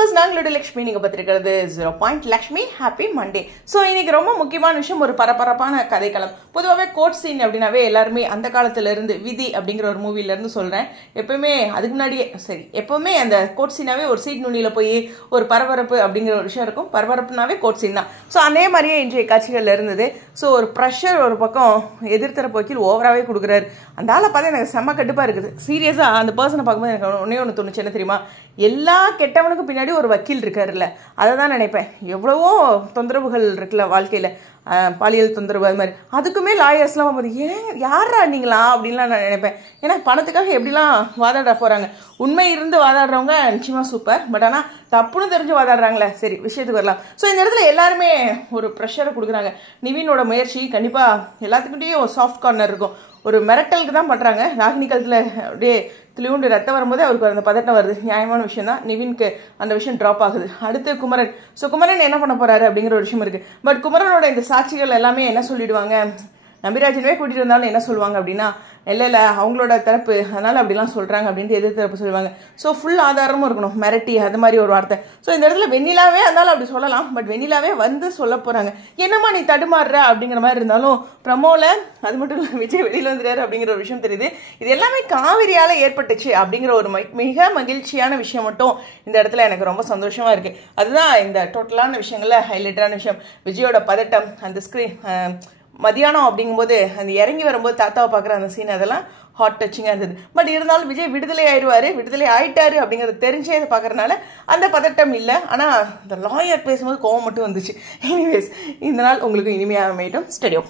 Viewers நாங்களோட Lakshmi நீங்க பார்த்திருக்கிறது 0 Lakshmi happy Monday. So இன்னைக்கு ரொம்ப முக்கியமான விஷயம், ஒரு பரபரப்பான கதைக்களம். பொதுவாகவே கோர்ட் சீன் அப்படின்னாவே எல்லாருமே அந்த காலத்துல இருந்து விதி அப்படிங்கிற ஒரு மூவில இருந்து சொல்றேன், எப்பவுமே அதுக்கு முன்னாடியே சரி எப்பவுமே அந்த கோர்ட் சீனாவே ஒரு சீட் நுனியில போய் ஒரு பரபரப்பு அப்படிங்கிற ஒரு விஷயம் இருக்கும். பரபரப்புனாவே கோர்ட் சீன் தான். ஸோ அதே மாதிரியே இன்றைய காட்சிகள்ல இருந்தது. ஸோ ஒரு ப்ரெஷர் ஒரு பக்கம் எதிர்த்தரப்பு வக்கீல் ஓவராகவே கொடுக்குறாரு. அந்த ஆளை பார்த்தா எனக்கு செம்ம கடுப்பாக இருக்குது. சீரியஸாக அந்த பர்சனை பார்க்கும்போது எனக்கு ஒன்று தோணுச்சு, என்ன தெரியுமா, எல்லா கெட்டவனுக்கும் பின்னாடி ஒரு வக்கீல் இருக்காருல்ல, அதை தான் நினைப்பேன். எவ்வளவோ தொந்தரவுகள் இருக்குல்ல வாழ்க்கையில், பாலியல் தொந்தரவு அது மாதிரி, அதுக்குமே லாயர்ஸ்லாம் போது ஏன் யாரா நீங்களா அப்படின்லாம் நான் நினைப்பேன். ஏன்னா பணத்துக்காக எப்படிலாம் வாதாட போகிறாங்க. உண்மை இருந்து வாதாடுறவங்க நிச்சயமாக சூப்பர், பட் ஆனால் தப்புன்னு தெரிஞ்சு வாதாடுறாங்களே. சரி, விஷயத்துக்கு வரலாம். ஸோ இந்த இடத்துல எல்லாருமே ஒரு ப்ரெஷரை கொடுக்குறாங்க. நிவினோட முயற்சி கண்டிப்பாக எல்லாத்துக்கிட்டையும் ஒரு சாஃப்ட் கார்னர் இருக்கும். ஒரு மிரட்டலுக்கு தான் பண்ணுறாங்க. ராகினி காலத்தில் அப்படியே துளிவுண்டு ரத்தம் வரும்போதே அவருக்கு அந்த பதட்டம் வருது. நியாயமான விஷயம் தான். நிவின்க்கு அந்த விஷயம் ட்ராப் ஆகுது. அடுத்து குமரன். ஸோ குமரன் என்ன பண்ண போறாரு அப்படிங்கிற ஒரு விஷயம் இருக்குது. பட் குமரனோட இந்த சாட்சிகள் எல்லாமே என்ன சொல்லிடுவாங்க, நம்பிராஜனவே கூட்டிகிட்டு இருந்தாலும் என்ன சொல்லுவாங்க அப்படின்னா, இல்லை அவங்களோட தரப்பு அதனால் அப்படிலாம் சொல்கிறாங்க அப்படின்ட்டு எதிர்த்தரப்பு சொல்லுவாங்க. ஸோ ஃபுல் ஆதாரமும் இருக்கணும், மிரட்டி அது மாதிரி ஒரு வார்த்தை. ஸோ இந்த இடத்துல வெண்ணிலாவே இருந்தாலும் அப்படி சொல்லலாம், பட் வெண்ணிலாவே வந்து சொல்ல போகிறாங்க, என்னம்மா நீ தடுமாறுற அப்படிங்கிற மாதிரி இருந்தாலும் ப்ரமோல அது மட்டும் இல்லை, விஜய் வெளியில் வந்துடுறாரு அப்படிங்கிற ஒரு விஷயம் தெரியுது. இது எல்லாமே காவிரியால் ஏற்பட்டுச்சு அப்படிங்கிற ஒரு மிக மகிழ்ச்சியான விஷயம் மட்டும் இந்த இடத்துல எனக்கு ரொம்ப சந்தோஷமாக இருக்குது. அதுதான் இந்த டோட்டலான விஷயங்களில் ஹைலைட்டான விஷயம். விஜயோட பதட்டம், அந்த ஸ்க்ரீன் மதியானம் அப்படிங்கும்போது அந்த இறங்கி வரும்போது தாத்தாவை பார்க்குற அந்த சீன், அதெல்லாம் ஹாட் டச்சிங்காக இருந்தது. பட் இருந்தாலும் விஜய் விடுதலை ஆயிட்டாரு அப்படிங்கிறது தெரிஞ்சே அதை பார்க்குறதுனால அந்த பதட்டம் இல்லை. ஆனால் இந்த லாயர் பேசும்போது கோவம் மட்டும் வந்துச்சு. எனிவேஸ், இந்த நாள் உங்களுக்கு இனிமையாக அமையட்டும். ஸ்டடியோ.